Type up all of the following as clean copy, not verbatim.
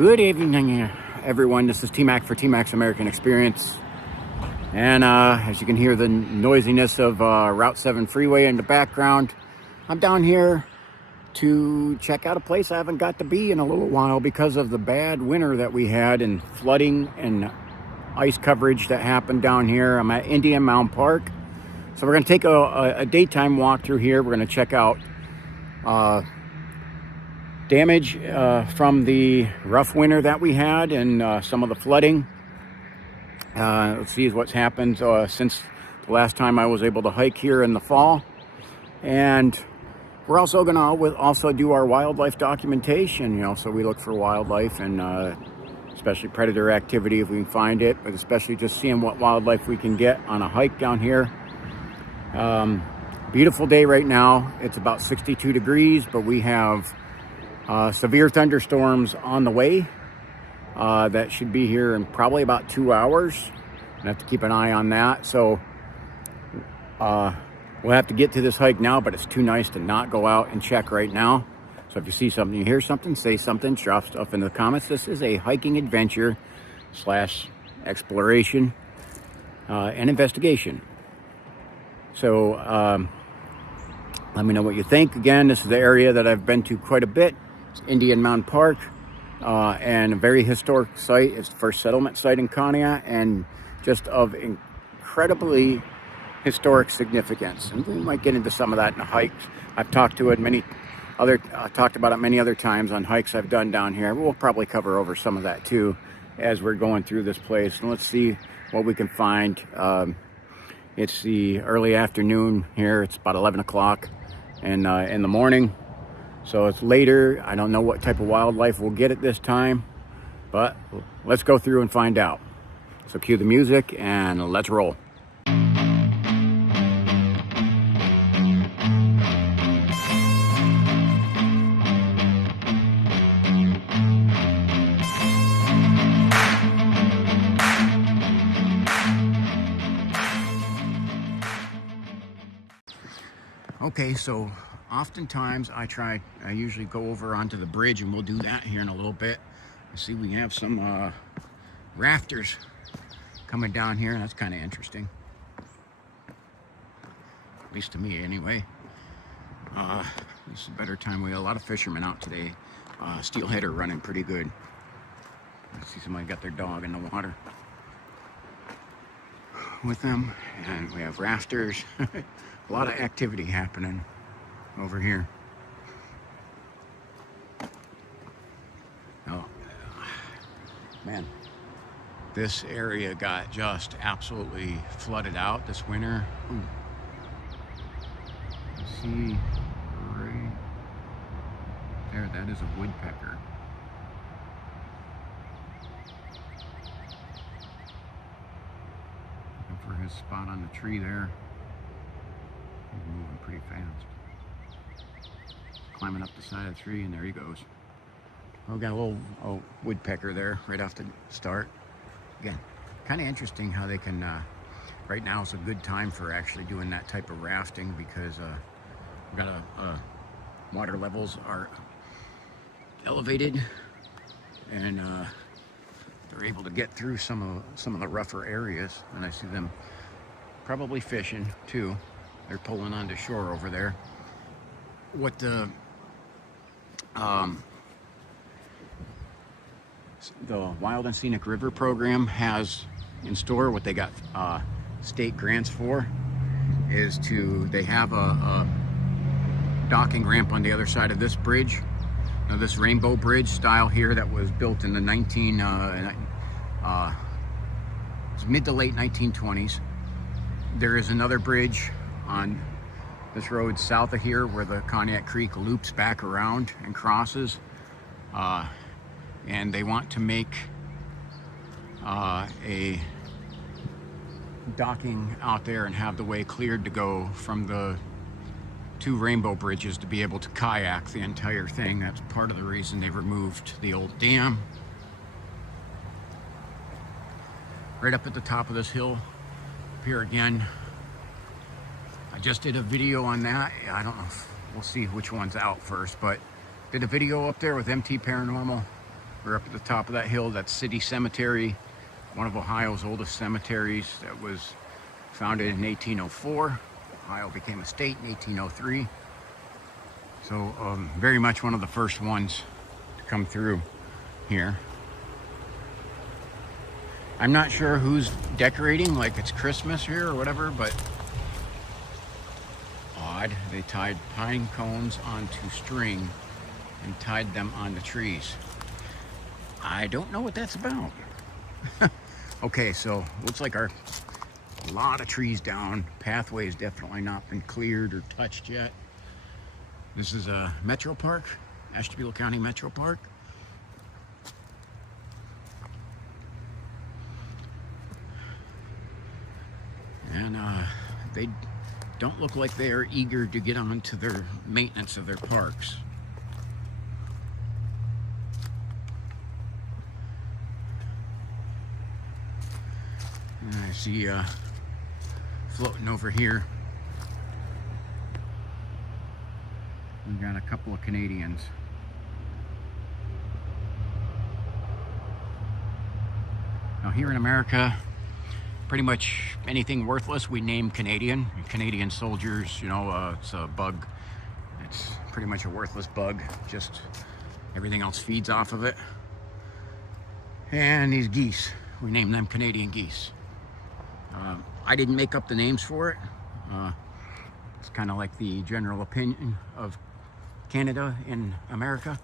Good evening, everyone. This is T-Mac for T-Mac's American Experience. And as you can hear the noisiness of Route 7 freeway in the background, I'm down here to check out a place I haven't got to be in a little while because of the bad winter that we had and flooding and ice coverage that happened down here. I'm at Indian Mound Park. So we're going to take a daytime walk through here. We're going to check out damage from the rough winter that we had and some of the flooding. Let's see what's happened since the last time I was able to hike here in the fall. And we're also going to also do our wildlife documentation, so we look for wildlife and especially predator activity if we can find it, but especially just seeing what wildlife we can get on a hike down here. Beautiful day right now. It's about 62 degrees, but we have severe thunderstorms on the way that should be here in probably about 2 hours. I have to keep an eye on that. So we'll have to get to this hike now, but it's too nice to not go out and check right now. So if you see something, you hear something, say something, drop stuff in the comments. This is a hiking adventure / exploration and investigation. So let me know what you think. Again, this is the area that I've been to quite a bit. It's Indian Mound Park, and a very historic site. It's the first settlement site in Conneaut and just of incredibly historic significance. And we might get into some of that in the hikes. I've talked about it many other times on hikes I've done down here. We'll probably cover over some of that too as we're going through this place. And let's see what we can find. It's the early afternoon here. It's about 11 o'clock and in the morning. So it's later. I don't know what type of wildlife we'll get at this time, but let's go through and find out. So cue the music and let's roll. Okay, so oftentimes I usually go over onto the bridge, and we'll do that here in a little bit. I see we have some rafters coming down here, and that's kind of interesting. At least to me, anyway. This is a better time. We got a lot of fishermen out today. Steelhead are running pretty good. I see somebody got their dog in the water with them, and we have rafters. A lot of activity happening over here. Oh, man, this area got just absolutely flooded out this winter. Ooh. You see right there, that is a woodpecker. Looking for his spot on the tree there. He's moving pretty fast. Climbing up the side of the tree, and there he goes. Oh, we got a little woodpecker there right off the start. Again, kind of interesting how they can, right now is a good time for actually doing that type of rafting because we've got water levels are elevated, and they're able to get through some of the rougher areas, and I see them probably fishing too. They're pulling onto shore over there. What the Wild and Scenic River program has in store, what they got state grants for, is they have a docking ramp on the other side of this bridge. Now, this rainbow bridge style here that was built in the mid to late 1920s. There is another bridge on this road south of here where the Conneaut Creek loops back around and crosses, and they want to make a docking out there and have the way cleared to go from the two rainbow bridges to be able to kayak the entire thing. That's part of the reason they removed the old dam. Right up at the top of this hill up here again, I just did a video on that. I don't know if we'll see which one's out first, but did a video up there with MT Paranormal We're up at the top of that hill. That's City Cemetery, one of Ohio's oldest cemeteries that was founded in 1804. Ohio became a state in 1803. So very much one of the first ones to come through here. I'm not sure who's decorating, like it's Christmas here or whatever, but odd. They tied pine cones onto string and tied them on the trees. I don't know what that's about. Okay, so looks like a lot of trees down. Pathway has definitely not been cleared or touched yet. This is a Metro Park, Ashtabula County Metro Park. And they don't look like they are eager to get on to their maintenance of their parks. And I see floating over here, we've got a couple of Canadians. Now here in America, pretty much anything worthless we name Canadian. Canadian soldiers, you know, it's a bug. It's pretty much a worthless bug. Just everything else feeds off of it. And these geese, we name them Canadian geese. I didn't make up the names for it. It's kind of like the general opinion of Canada in America.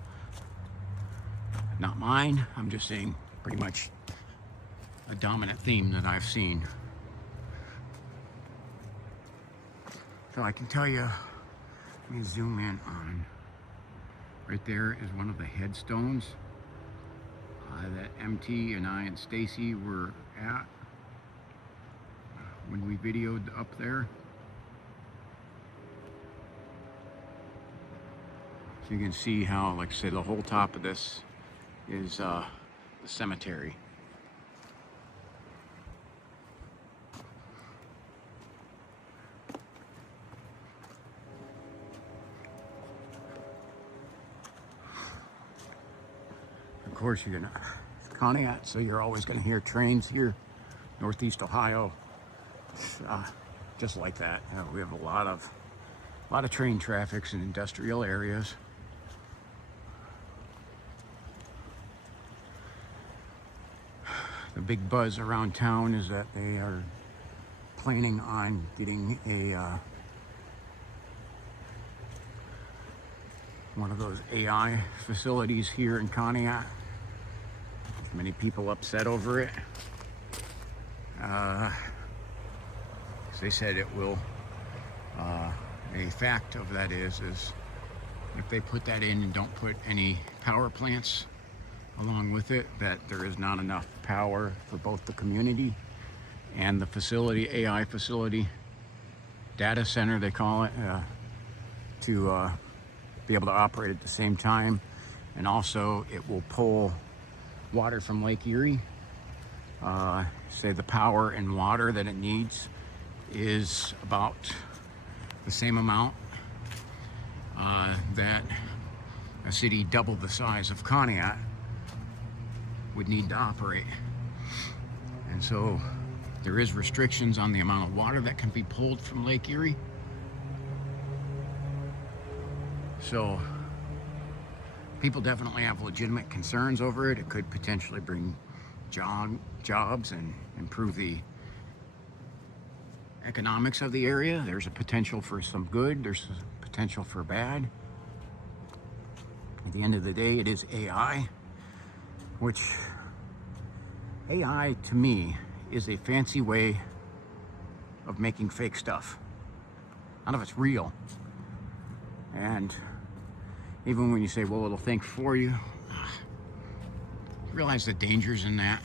Not mine. I'm just saying pretty much a dominant theme that I've seen. So I can tell you, let me zoom in on, right there is one of the headstones that MT and I and Stacy were at when we videoed up there. So you can see how, like I said, the whole top of this is the cemetery. Of course, you're gonna, it's Conneaut, so you're always gonna hear trains here, Northeast Ohio, just like that. We have a lot of train traffics in industrial areas. The big buzz around town is that they are planning on getting a one of those AI facilities here in Conneaut. There's many people upset over it. As they said, it will. A fact of that is if they put that in and don't put any power plants along with it, that there is not enough power for both the community and the facility, AI facility, data center they call it, to be able to operate at the same time. And also it will pull water from Lake Erie. Say the power and water that it needs is about the same amount that a city double the size of Conneaut would need to operate. And so there is restrictions on the amount of water that can be pulled from Lake Erie. So people definitely have legitimate concerns over it. It could potentially bring jobs and improve the economics of the area. There's a potential for some good, there's a potential for bad. At the end of the day, it is AI, which AI to me is a fancy way of making fake stuff. None of it's real. And even when you say, well, it'll think for you, realize the dangers in that.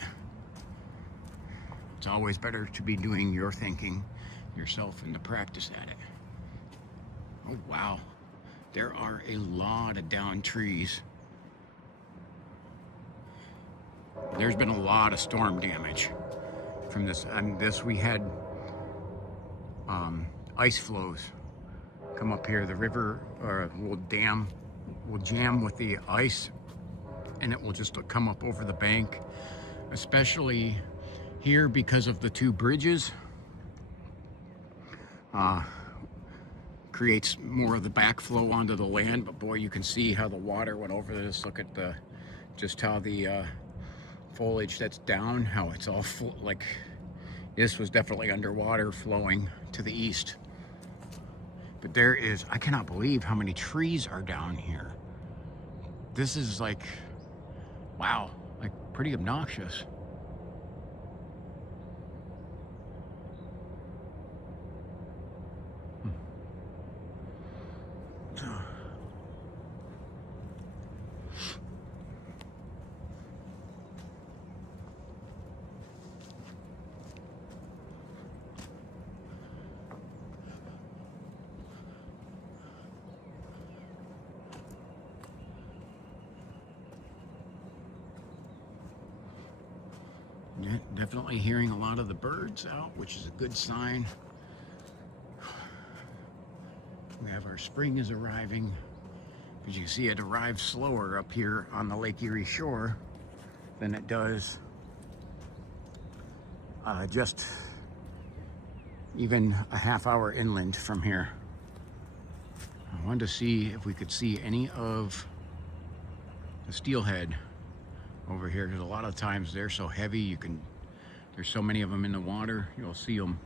It's always better to be doing your thinking yourself and to practice at it. Oh, wow. There are a lot of downed trees. There's been a lot of storm damage from this. And this, we had ice flows come up here. The river will jam with the ice and it will just come up over the bank, especially here because of the two bridges. Creates more of the backflow onto the land, but boy, you can see how the water went over this. Look at just how the foliage that's down, how it's all full, like this was definitely underwater flowing to the east. But there is, I cannot believe how many trees are down here. This is like, wow, like pretty obnoxious. Yeah, definitely hearing a lot of the birds out, which is a good sign. We have our spring is arriving. As you see, it arrives slower up here on the Lake Erie shore than it does just even a half hour inland from here. I wanted to see if we could see any of the steelhead over here, because a lot of times they're so heavy, there's so many of them in the water, you'll see them.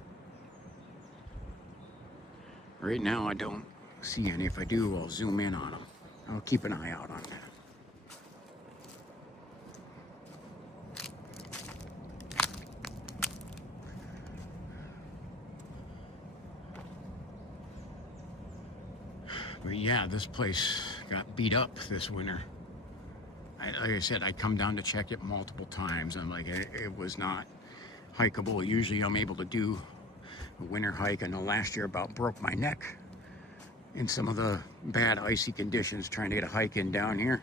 Right now I don't see any. If I do, I'll zoom in on them. I'll keep an eye out on that. But yeah, this place got beat up this winter. Like I said, I come down to check it multiple times. I'm like, it was not hikeable. Usually I'm able to do a winter hike. I know last year about broke my neck in some of the bad icy conditions trying to get a hike in down here.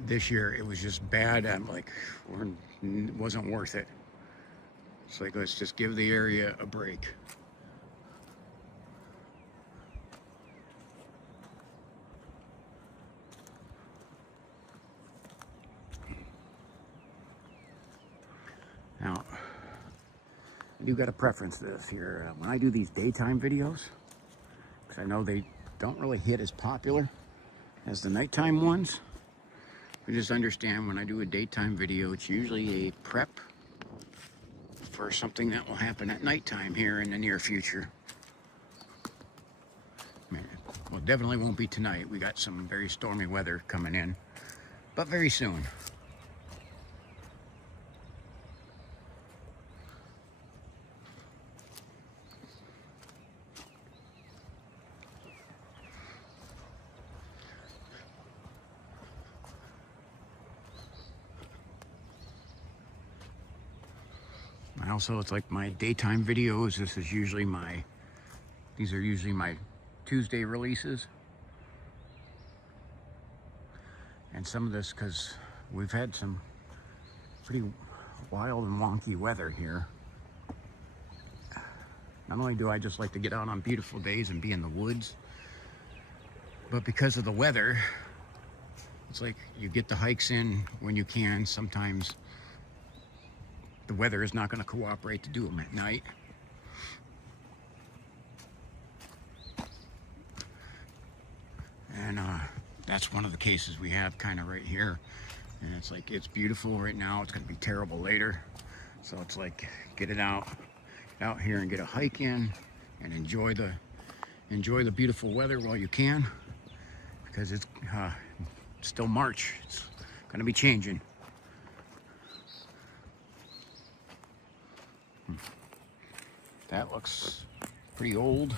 This year it was just bad. I'm like, it wasn't worth it. It's like, let's just give the area a break. Now, I do got to preference this here. When I do these daytime videos, because I know they don't really hit as popular as the nighttime ones, but just understand when I do a daytime video, it's usually a prep for something that will happen at nighttime here in the near future. I mean, well, definitely won't be tonight. We got some very stormy weather coming in, but very soon. Also, it's like my daytime videos. These are usually my Tuesday releases. And some of this, because we've had some pretty wild and wonky weather here. Not only do I just like to get out on beautiful days and be in the woods, but because of the weather, it's like you get the hikes in when you can. Sometimes the weather is not going to cooperate to do them at night. And that's one of the cases we have kind of right here. And it's like, it's beautiful right now. It's going to be terrible later. So it's like, get it out here and get a hike in and enjoy the beautiful weather while you can, because it's still March. It's going to be changing. That looks pretty old.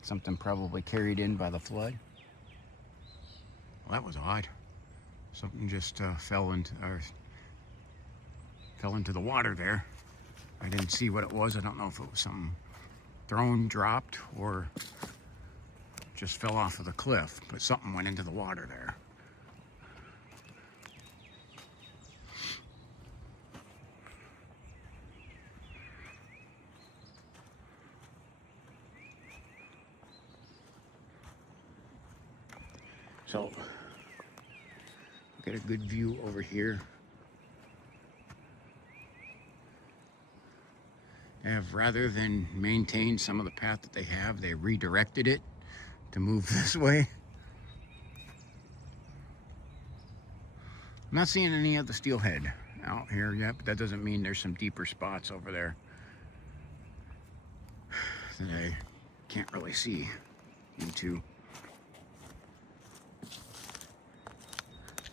Something probably carried in by the flood. Well, that was odd. Something just fell into the water there. I didn't see what it was. I don't know if it was something thrown, dropped, or just fell off of the cliff, but something went into the water there. So get a good view over here. Rather than maintain some of the path that they have, they redirected it to move this way. I'm not seeing any of the steelhead out here yet, but that doesn't mean there's some deeper spots over there that I can't really see into.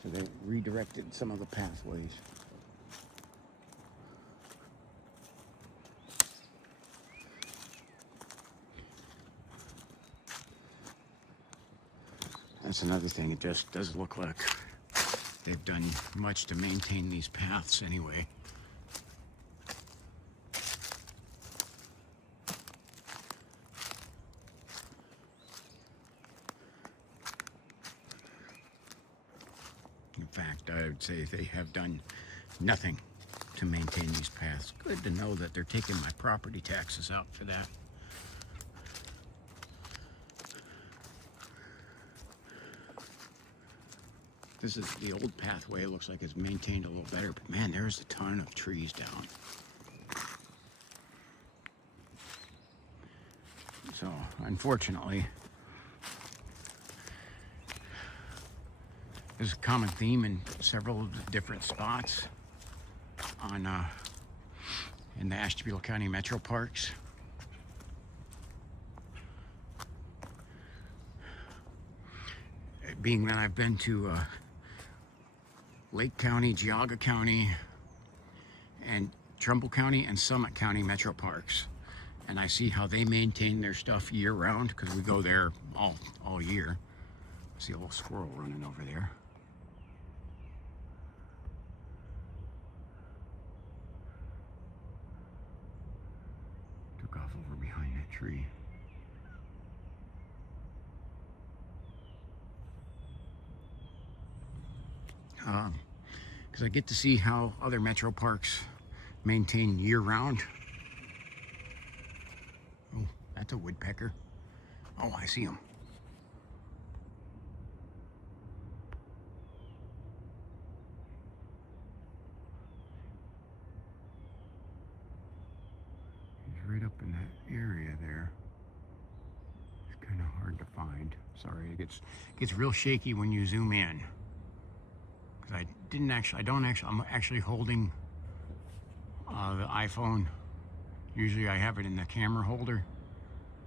So they redirected some of the pathways. That's another thing. It just doesn't look like they've done much to maintain these paths anyway. In fact, I would say they have done nothing to maintain these paths. Good to know that they're taking my property taxes out for that. This is the old pathway. It looks like it's maintained a little better, but man, there's a ton of trees down. So, unfortunately, there's a common theme in several different spots on in the Ashtabula County Metro Parks. Being that I've been to Lake County, Geauga County, and Trumbull County and Summit County Metro Parks, and I see how they maintain their stuff year round, because we go there all year. I see a little squirrel running over there. Took off over behind that tree. Because I get to see how other metro parks maintain year-round. Oh, that's a woodpecker. Oh, I see him. He's right up in that area there. It's kind of hard to find. Sorry, it gets real shaky when you zoom in. I'm actually holding the iPhone. Usually I have it in the camera holder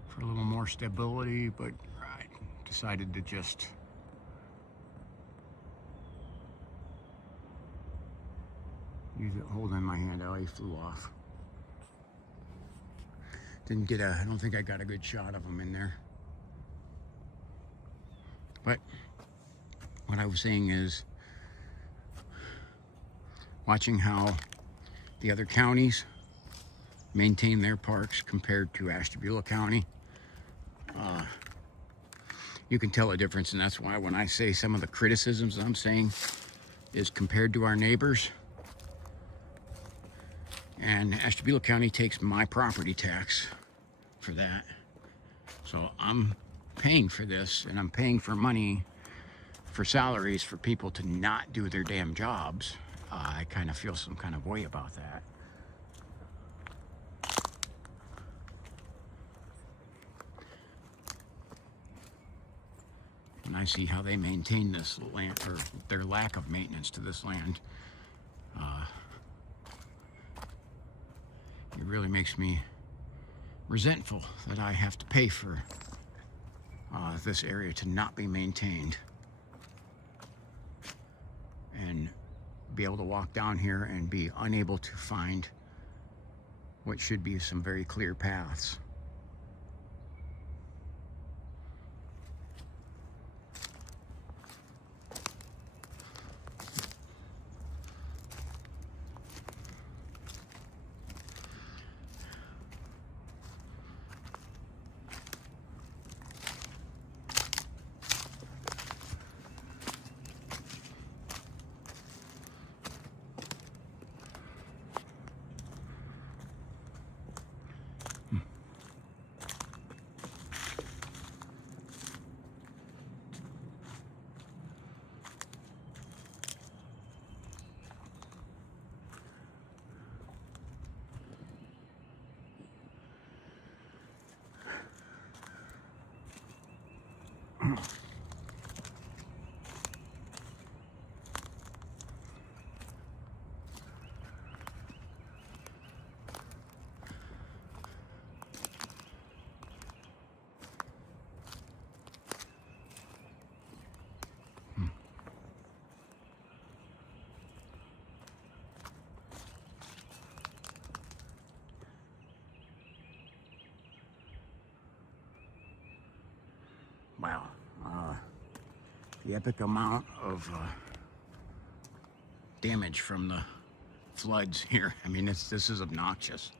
for a little more stability, but I decided to just use it holding my hand. Oh, he flew off. I don't think I got a good shot of him in there. But what I was saying is, watching how the other counties maintain their parks compared to Ashtabula County, you can tell a difference, and that's why when I say some of the criticisms I'm saying is compared to our neighbors, and Ashtabula County takes my property tax for that. So I'm paying for this, and I'm paying for money for salaries for people to not do their damn jobs. I kind of feel some kind of way about that. And I see how they maintain this land, or their lack of maintenance to this land. It really makes me resentful that I have to pay for this area to not be maintained. And be able to walk down here and be unable to find what should be some very clear paths. the epic amount of damage from the floods here. I mean, this is obnoxious.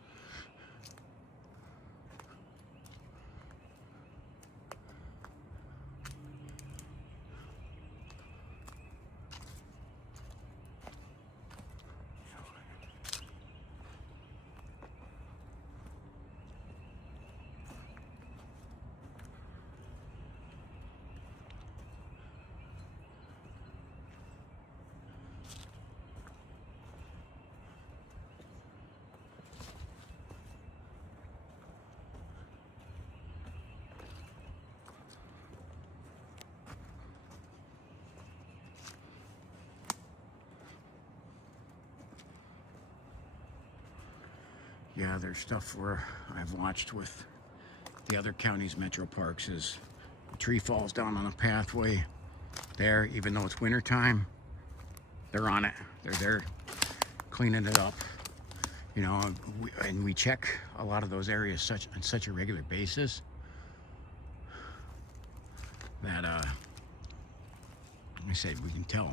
Yeah, there's stuff where I've watched with the other county's metro parks is a tree falls down on a pathway there, even though it's winter time, they're on it. They're there cleaning it up, you know, and we check a lot of those areas on such a regular basis that, like I said, we can tell.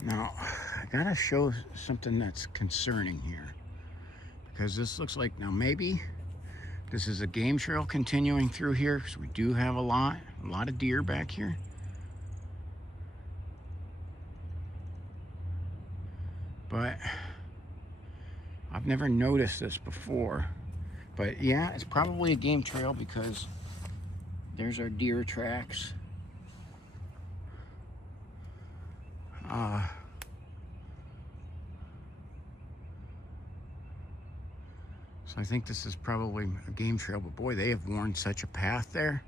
Now, I gotta show something that's concerning here, because this looks like, now maybe this is a game trail continuing through here, because we do have a lot of deer back here. But I've never noticed this before. But yeah, it's probably a game trail, because there's our deer tracks. So I think this is probably a game trail, but boy, they have worn such a path there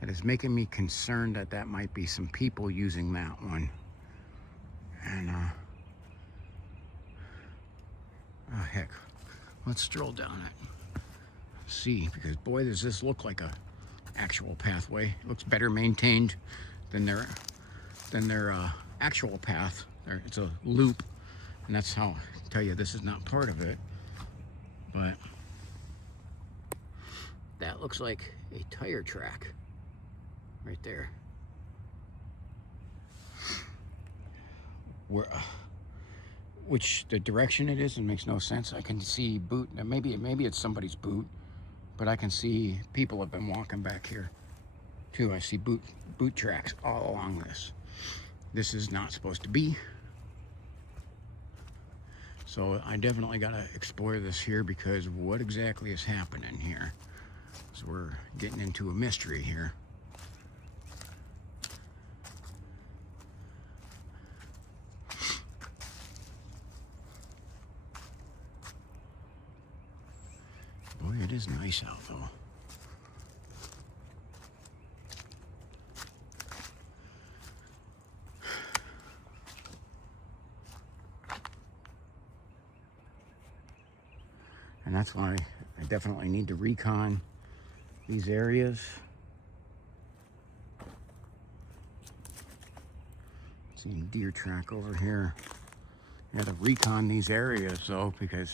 that is making me concerned that that might be some people using that one. And oh heck, let's stroll down it, see, because boy, does this look like a actual pathway. It looks better maintained than their actual path. It's a loop, and that's how I tell you this is not part of it. But that looks like a tire track right there. Which the direction it is, it makes no sense. I can see boot, maybe it's somebody's boot, but I can see people have been walking back here too. I see boot tracks all along this. This is not supposed to be. So I definitely got to explore this here, because what exactly is happening here? So we're getting into a mystery here. Boy, it is nice out though. And that's why I definitely need to recon these areas. Seeing deer track over here. I got to recon these areas though, because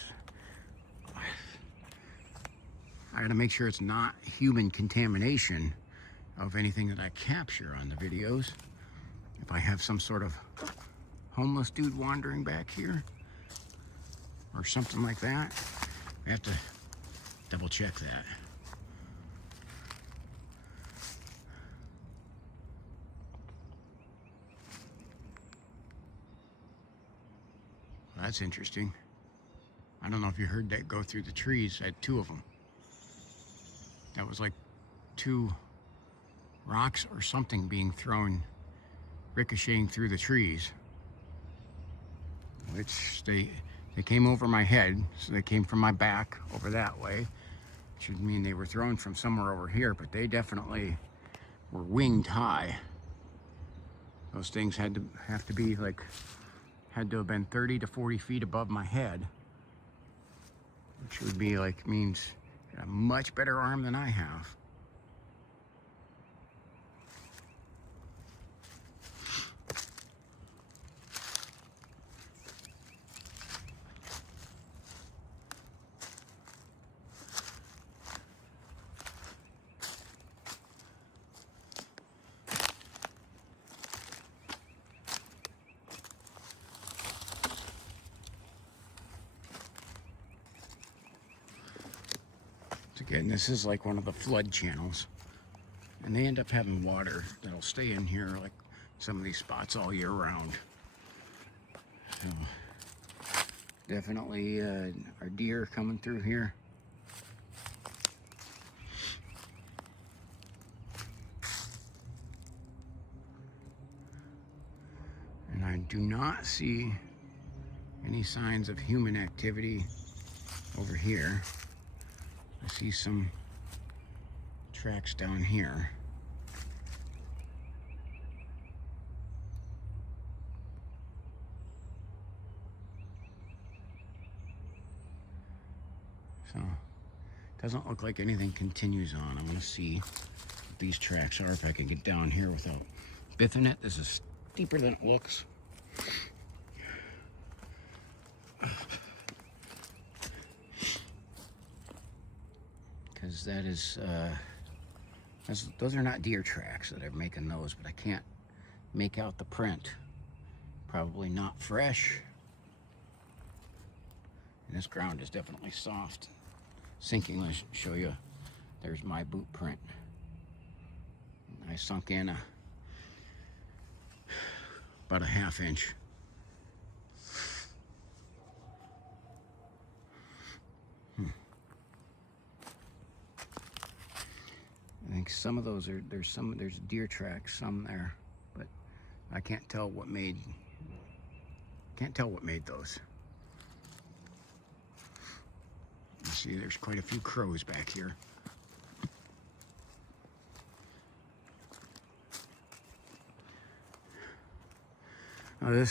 I got to make sure it's not human contamination of anything that I capture on the videos. If I have some sort of homeless dude wandering back here or something like that, I have to double check that. Well, that's interesting. I don't know if you heard that go through the trees. I had two of them. That was like two rocks or something being thrown, ricocheting through the trees, which they came over my head, so they came from my back over that way, which would mean they were thrown from somewhere over here, but they definitely were winged high. Those things had to have been 30 to 40 feet above my head, which would be like, means a much better arm than I have. Okay, and this is like one of the flood channels. And they end up having water that'll stay in here like some of these spots all year round. So definitely our deer coming through here. And I do not see any signs of human activity over here. I see some tracks down here. So, doesn't look like anything continues on. I want to see what these tracks are, if I can get down here without biffing it. This is steeper than it looks. Because that is, those are not deer tracks that I'm making those, but I can't make out the print. Probably not fresh. And this ground is definitely soft. Sinking, let's show you. There's my boot print. I sunk in about a ½ inch. I think some of those are, there's deer tracks, some there, but I can't tell what made those. You see, there's quite a few crows back here. Now the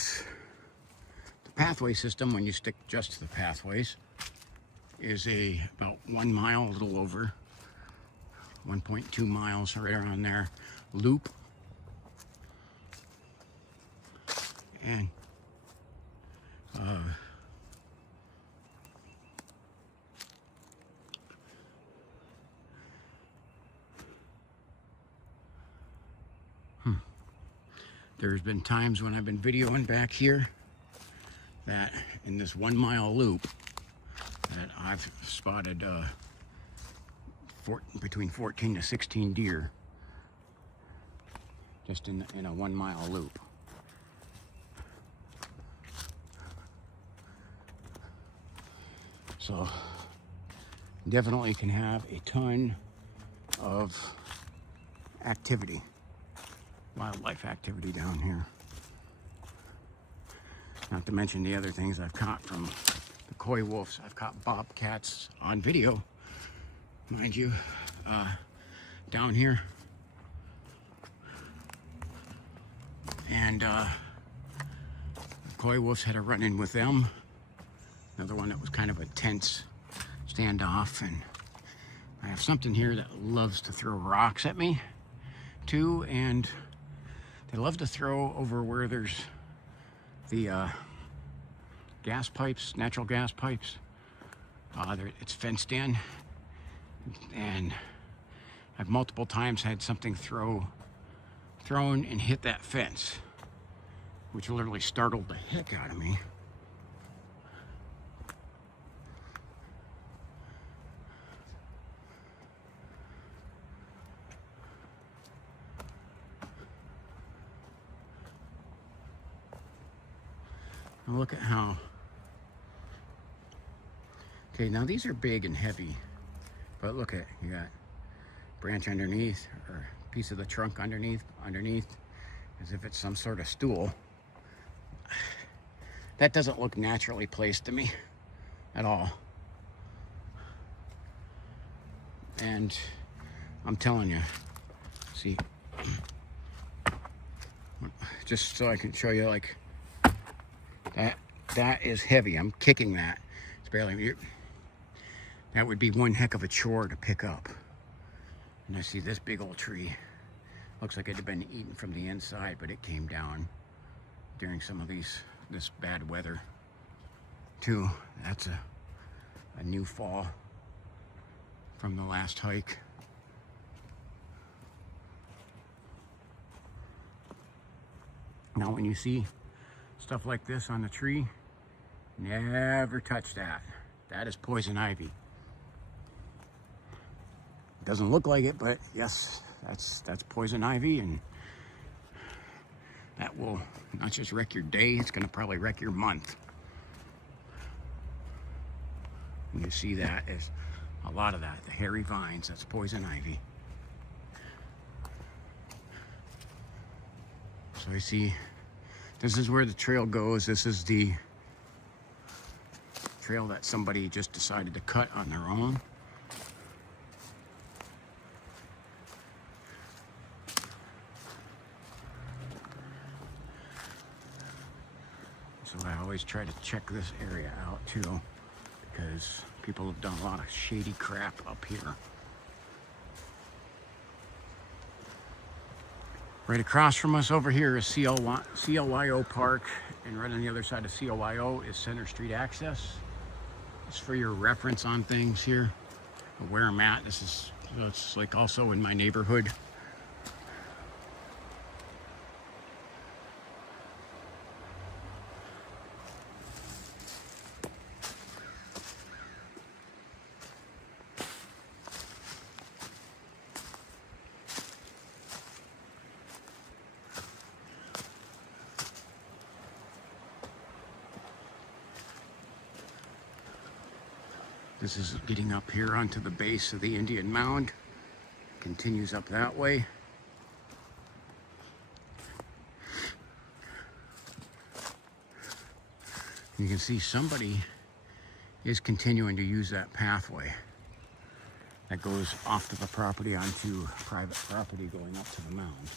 pathway system, when you stick just to the pathways, is about 1 mile, a little over 1.2 miles, right around there, loop. And there's been times when I've been videoing back here that in this 1 mile loop that I've spotted between 14 to 16 deer just in a 1 mile loop. So definitely can have a ton of activity, wildlife activity down here. Not to mention the other things I've caught from the coy wolves. I've caught bobcats on video, mind you, down here. And the coy wolves had a run-in with them. Another one that was kind of a tense standoff. And I have something here that loves to throw rocks at me too, and they love to throw over where there's the gas pipes, natural gas pipes. It's fenced in, and I've multiple times had something thrown and hit that fence, which literally startled the heck out of me. Now look at how, okay, now these are big and heavy, but look at, you got branch underneath, or piece of the trunk underneath, as if it's some sort of stool. That doesn't look naturally placed to me at all. And I'm telling you, see, just so I can show you, like, that is heavy. I'm kicking that. It's barely, that would be one heck of a chore to pick up. And I see this big old tree. Looks like it had been eaten from the inside, but it came down during some of this bad weather too. That's a new fall from the last hike. Now when you see stuff like this on the tree, never touch that. That is poison ivy. Doesn't look like it, but yes, that's poison ivy, and that will not just wreck your day, it's going to probably wreck your month. And you see that as a lot of that, the hairy vines, that's poison ivy. So I see this is where the trail goes. This is the trail that somebody just decided to cut on their own. So I always try to check this area out too, because people have done a lot of shady crap up here. Right across from us over here is CLYO Park, and right on the other side of CLYO is Center Street Access. It's for your reference on things here, where I'm at. It's like also in my neighborhood. This is getting up here onto the base of the Indian Mound. Continues up that way. You can see somebody is continuing to use that pathway that goes off to the property onto private property going up to the mound.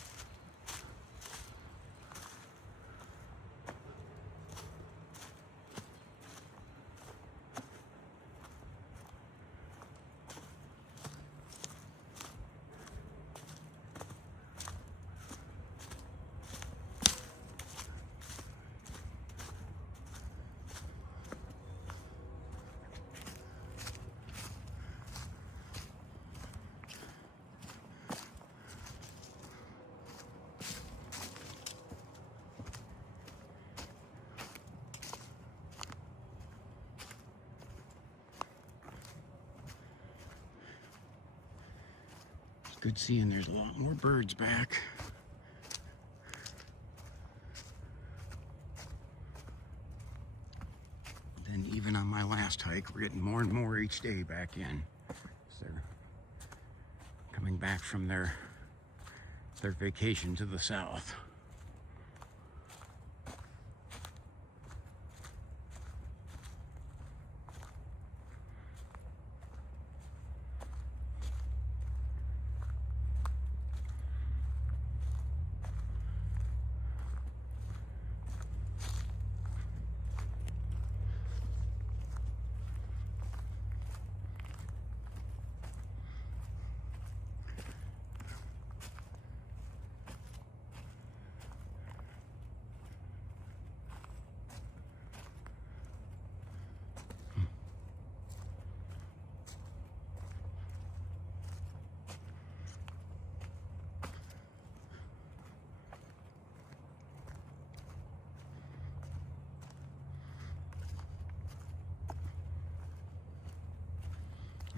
Good seeing there's a lot more birds back. Then even on my last hike, we're getting more and more each day back in. So they're coming back from their vacation to the south.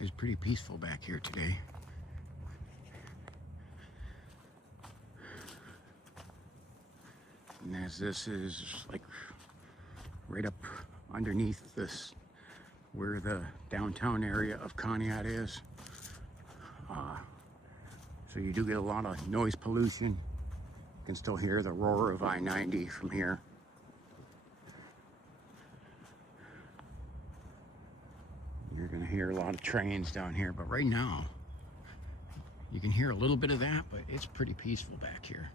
It was pretty peaceful back here today. And as this is like right up underneath this, where the downtown area of Conneaut is. So you do get a lot of noise pollution. You can still hear the roar of I-90 from here. You're gonna hear a lot of trains down here, but right now, you can hear a little bit of that, but it's pretty peaceful back here.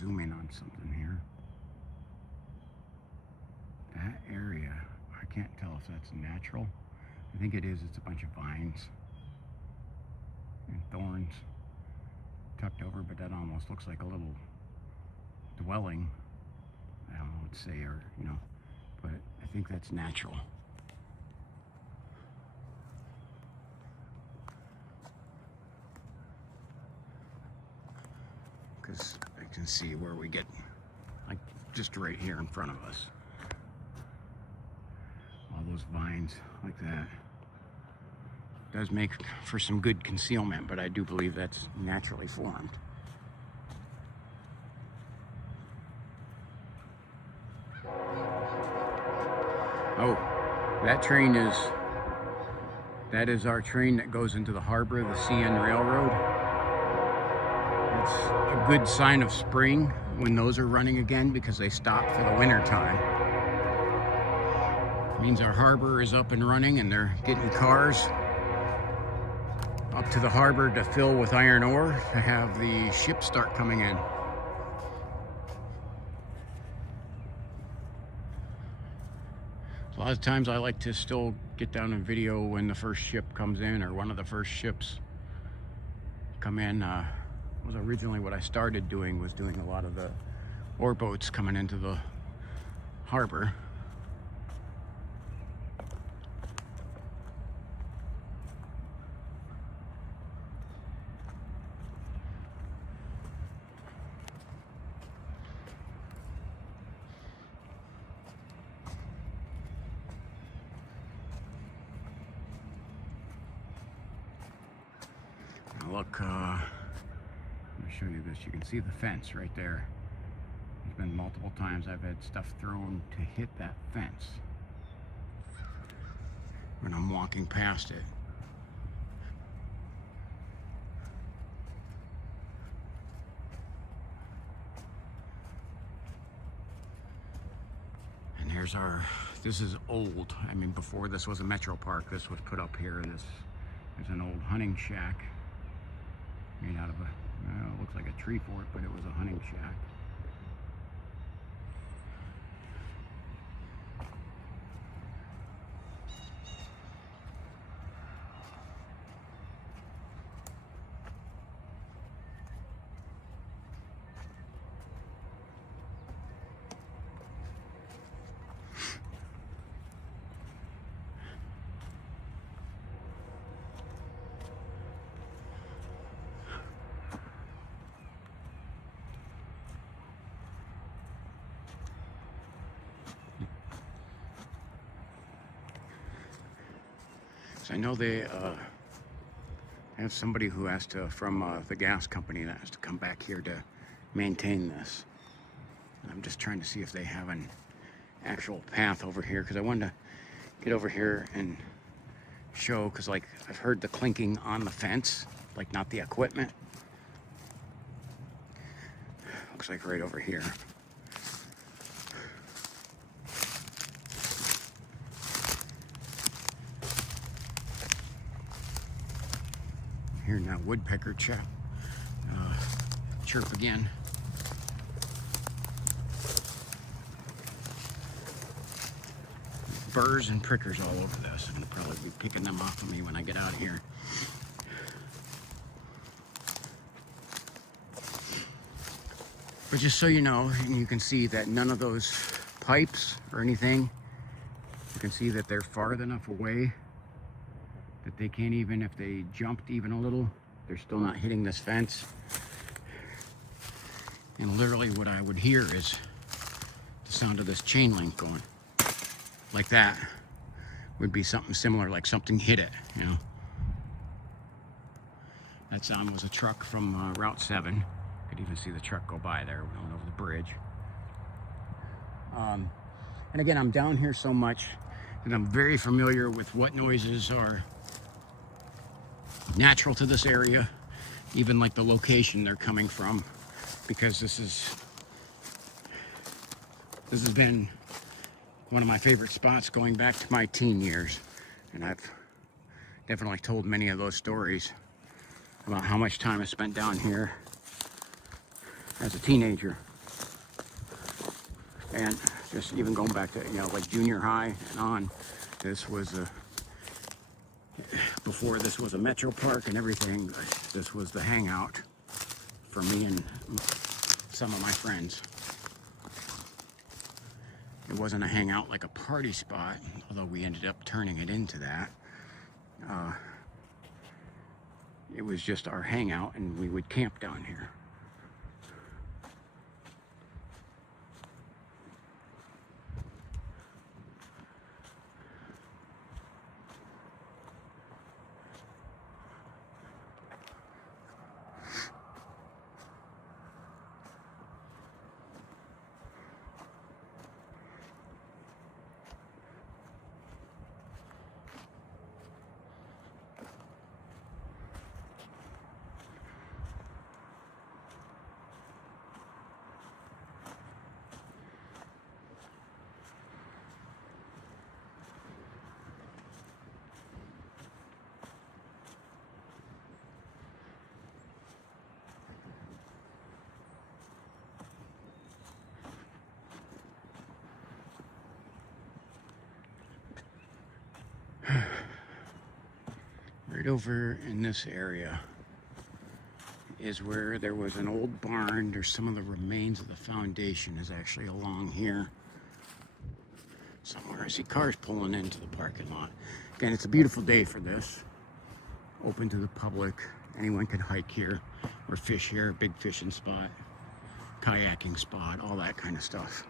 zoom in on something here. That area, I can't tell if that's natural. I think it is. It's a bunch of vines and thorns tucked over, but that almost looks like a little dwelling. I don't know what to say, or, you know, but I think that's natural. Because I can see where we get, like, just right here in front of us. All those vines like that. Does make for some good concealment, but I do believe that's naturally formed. Oh, that is our train that goes into the harbor, the CN Railroad. It's a good sign of spring when those are running again, because they stop for the winter time. It means our harbor is up and running, and they're getting cars up to the harbor to fill with iron ore to have the ships start coming in. A lot of times I like to still get down and video when the first ship comes in, or one of the first ships come in. Was originally what I started doing, was doing a lot of the ore boats coming into the harbor. Now look, let me show you this. You can see the fence right there. There's been multiple times I've had stuff thrown to hit that fence when I'm walking past it. And here's our, this is old. I mean, before this was a Metro Park, this was put up here. This is an old hunting shack made out of a, it looks like a tree fort, but it was a hunting shack. I know they have somebody who has to, from the gas company, that has to come back here to maintain this. I'm just trying to see if they have an actual path over here, because I wanted to get over here and show, because like I've heard the clinking on the fence, like not the equipment. Looks like right over here. Hearing that woodpecker chirp again. Burrs and prickers all over this. I'm gonna probably be picking them off of me when I get out of here. But just so you know, and you can see that none of those pipes or anything, you can see that they're far enough away that they can't, even if they jumped even a little, they're still not hitting this fence. And literally what I would hear is the sound of this chain link going like that. Would be something similar, like something hit it, you know. That sound was a truck from Route 7. Could even see the truck go by there going over the bridge. And again, I'm down here so much that I'm very familiar with what noises are natural to this area, even like the location they're coming from, because this has been one of my favorite spots going back to my teen years, and I've definitely told many of those stories about how much time I spent down here as a teenager. And just even going back to, like junior high and on, this was before this was a metro park and everything, this was the hangout for me and some of my friends. It wasn't a hangout like a party spot, although we ended up turning it into that. It was just our hangout, and we would camp down here. Right over in this area is where there was an old barn. There's some of the remains of the foundation is actually along here somewhere. I see cars pulling into the parking lot. Again, it's a beautiful day for this. Open to the public. Anyone can hike here or fish here. Big fishing spot, kayaking spot, all that kind of stuff.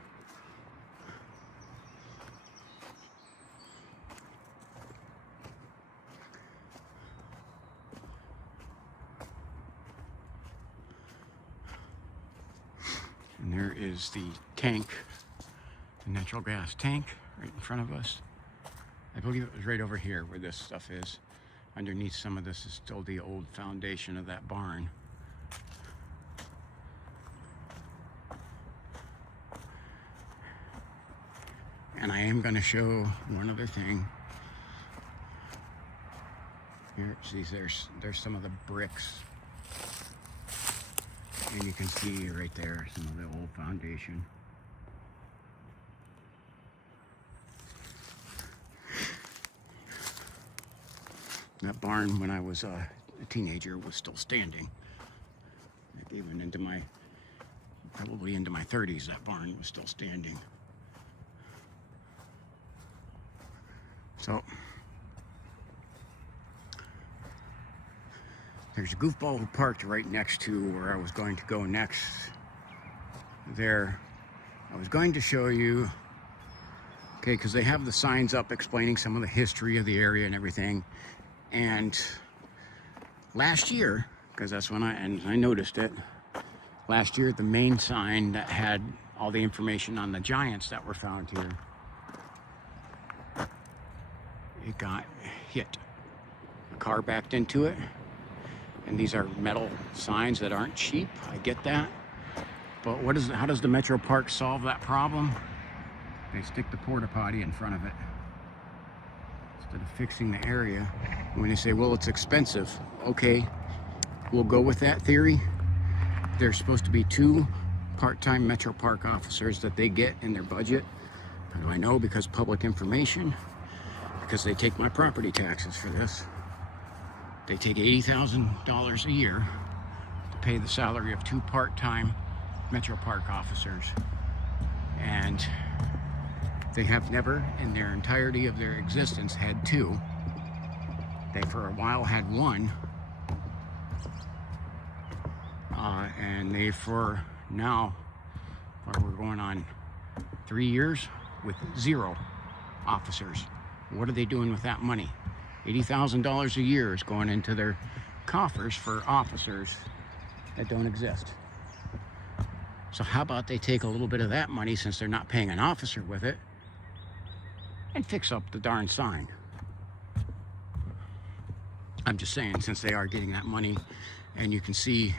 And there is the tank, the natural gas tank right in front of us. I believe it was right over here where this stuff is. Underneath some of this is still the old foundation of that barn. And I am going to show one other thing. Here, see, there's some of the bricks. And you can see right there some of the old foundation. That barn, when I was a teenager, was still standing. Even into probably into my 30s, that barn was still standing. So, there's a goofball who parked right next to where I was going to go next. There, I was going to show you, okay, because they have the signs up explaining some of the history of the area and everything. And last year, because that's when I noticed it, last year the main sign that had all the information on the giants that were found here, it got hit. A car backed into it. And these are metal signs that aren't cheap. I get that. But how does the Metro Park solve that problem? They stick the porta potty in front of it instead of fixing the area. And when they say, well, it's expensive. Okay, we'll go with that theory. There's supposed to be 2 part-time Metro Park officers that they get in their budget. How do I know? Because public information. Because they take my property taxes for this. They take $80,000 a year to pay the salary of 2 part-time Metro Park officers. And they have never, in their entirety of their existence, had 2. They, for a while, had 1. And they, for now, we're going on 3 years with 0 officers. What are they doing with that money? $80,000 a year is going into their coffers for officers that don't exist. So how about they take a little bit of that money, since they're not paying an officer with it, and fix up the darn sign? I'm just saying, since they are getting that money, and you can see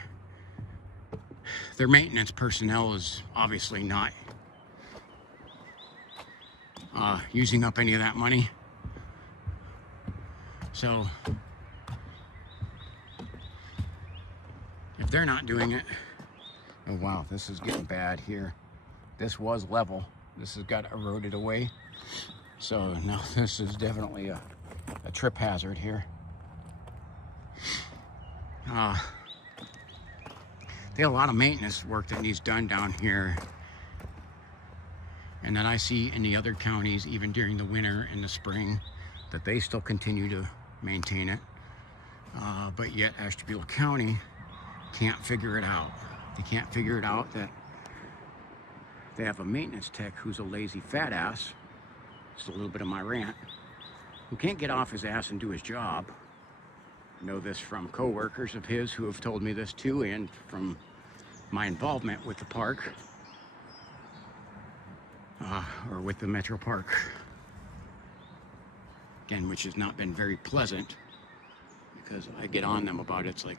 their maintenance personnel is obviously not using up any of that money. So if they're not doing it, oh wow, this is getting bad here. this was level. This has got eroded away. So now this is definitely a trip hazard here. They have a lot of maintenance work that needs done down here, and that I see in the other counties, even during the winter and the spring, that they still continue to maintain it. But yet Ashtabula County can't figure it out. They can't figure it out that they have a maintenance tech who's a lazy fat ass, just a little bit of my rant, who can't get off his ass and do his job. I know this from co-workers of his who have told me this too, and from my involvement with the park, or with the Metro Park, again, which has not been very pleasant, because I get on them about it. It's like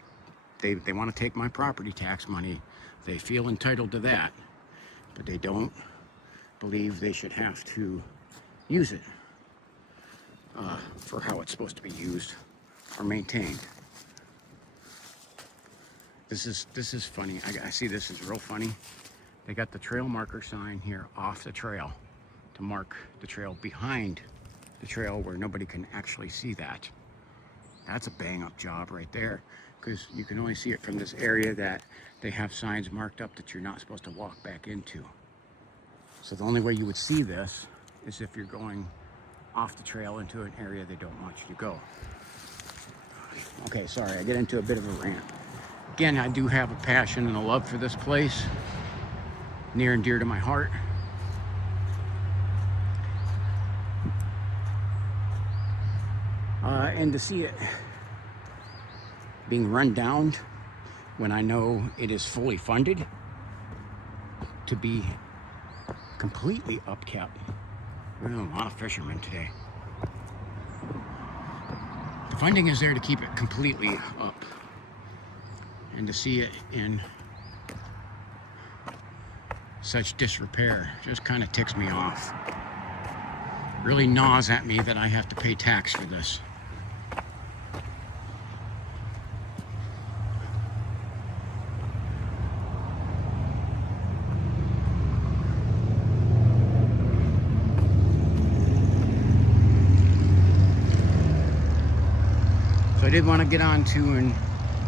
they want to take my property tax money. They feel entitled to that, but they don't believe they should have to use it for how it's supposed to be used or maintained. This is funny. I see this is real funny. They got the trail marker sign here off the trail to mark the trail behind the trail where nobody can actually see that. That's a bang up job right there, because you can only see it from this area that they have signs marked up that you're not supposed to walk back into. So the only way you would see this is if you're going off the trail into an area they don't want you to go. Okay, sorry, I get into a bit of a rant. Again, I do have a passion and a love for this place, near and dear to my heart. And to see it being run down when I know it is fully funded to be completely upkept. We're a lot of fishermen today. The funding is there to keep it completely up, and to see it in such disrepair just kind of ticks me off. Really gnaws at me that I have to pay tax for this. So I did want to get on to and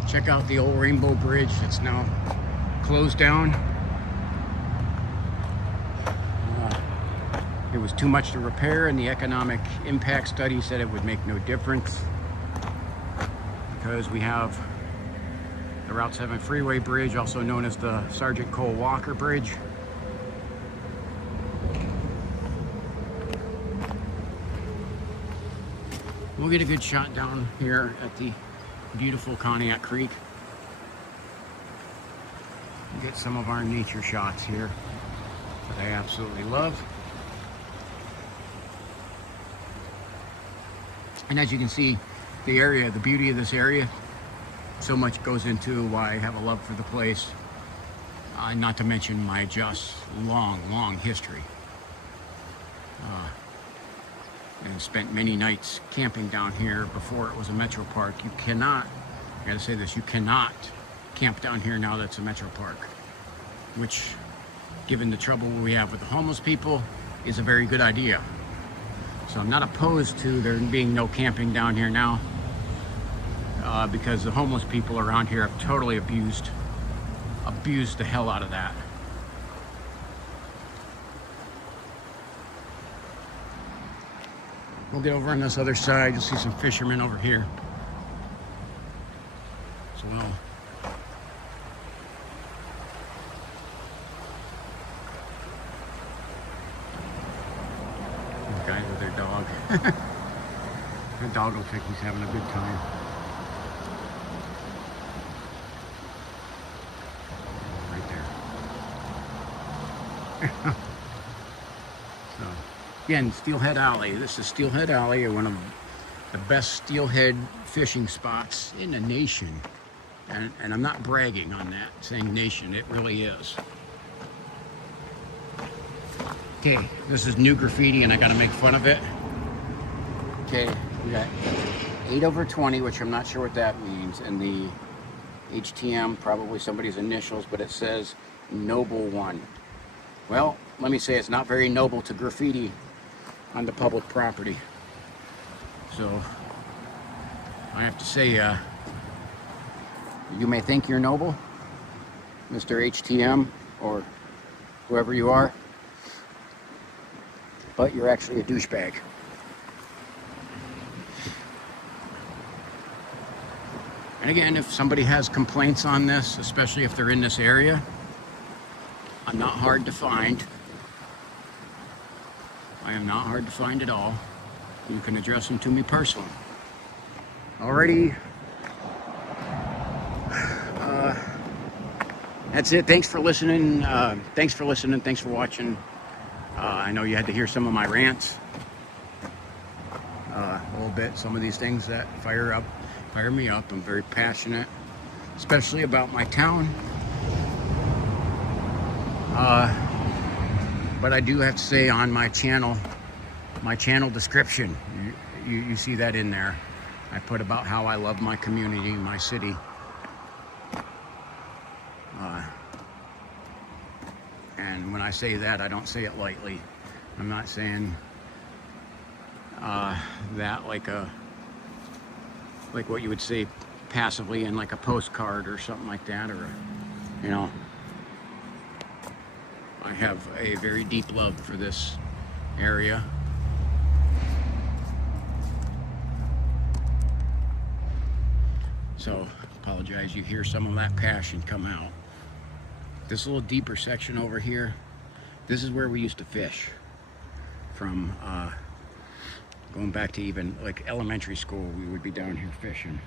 check out the old Rainbow Bridge that's now closed down. It was too much to repair, and the economic impact study said it would make no difference, because we have the Route 7 Freeway Bridge, also known as the Sergeant Cole Walker Bridge. We'll get a good shot down here at the beautiful Conneaut Creek. Get some of our nature shots here that I absolutely love. And as you can see, the area, the beauty of this area, so much goes into why I have a love for the place. Not to mention my just long history. And spent many nights camping down here before it was a metro park. You cannot, I gotta say this, you cannot camp down here now that's a metro park, which, given the trouble we have with the homeless people, is a very good idea. So I'm not opposed to there being no camping down here now, because the homeless people around here have totally abused the hell out of that. We'll get over on this other side. You'll see some fishermen over here as well. These guys with their dog. Their dog looks like he's having a good time. Right there. So, again, Steelhead Alley. This is Steelhead Alley, one of the best steelhead fishing spots in the nation. And I'm not bragging on that, saying nation, it really is. Okay, this is new graffiti and I gotta make fun of it. Okay, we got 8/20, which I'm not sure what that means, and the HTM, probably somebody's initials, but it says Noble One. well, let me say it's not very noble to graffiti on the public property. So I have to say, you may think you're noble, Mr. HTM, or whoever you are, but you're actually a douchebag. And again, if somebody has complaints on this, especially if they're in this area, I'm not hard to find. I am not hard to find at all. You can address them to me personally. Alrighty. That's it. Thanks for listening. Thanks for watching. I know you had to hear some of my rants. A little bit. Some of these things that fire me up. I'm very passionate, especially about my town. But I do have to say, on my channel description, you see that in there. I put about how I love my community, my city. And when I say that, I don't say it lightly. I'm not saying that like what you would say passively in like a postcard or something like that, or you know. I have a very deep love for this area. So, apologize, you hear some of that passion come out. This little deeper section over here, this is where we used to fish. From going back to even like elementary school, we would be down here fishing.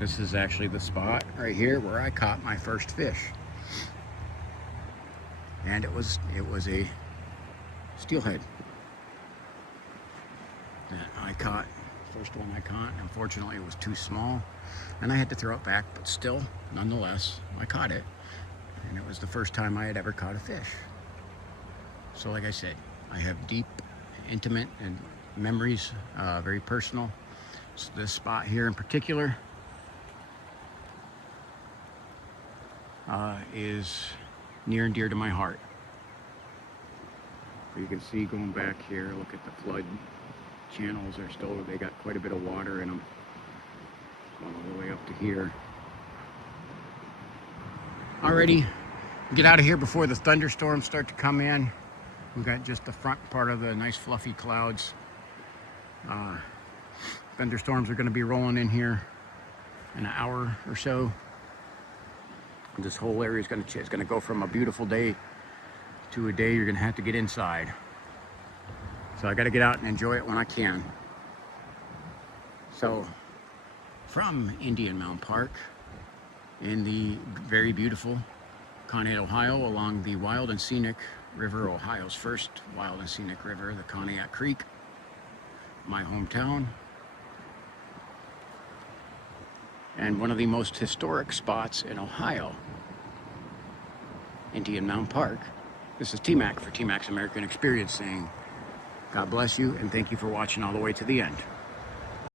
This is actually the spot right here where I caught my first fish. And it was a steelhead that I caught. First one I caught. Unfortunately, it was too small and I had to throw it back, but still, nonetheless, I caught it. And it was the first time I had ever caught a fish. So like I said, I have deep, intimate and memories, very personal. So this spot here in particular is near and dear to my heart. You can see going back here, look at the flood channels. They got quite a bit of water in them, all the way up to here. Alrighty, get out of here before the thunderstorms start to come in. We got just the front part of the nice fluffy clouds. Thunderstorms are going to be rolling in here in an hour or so. This whole area is going to go from a beautiful day to a day you're going to have to get inside. So I got to get out and enjoy it when I can. So from Indian Mound Park in the very beautiful Conneaut, Ohio, along the wild and scenic river, Ohio's first wild and scenic river, the Conneaut Creek, my hometown, and one of the most historic spots in Ohio, Indian Mound Park. This is T-Mac for T-Mac's American Experience saying, God bless you and thank you for watching all the way to the end.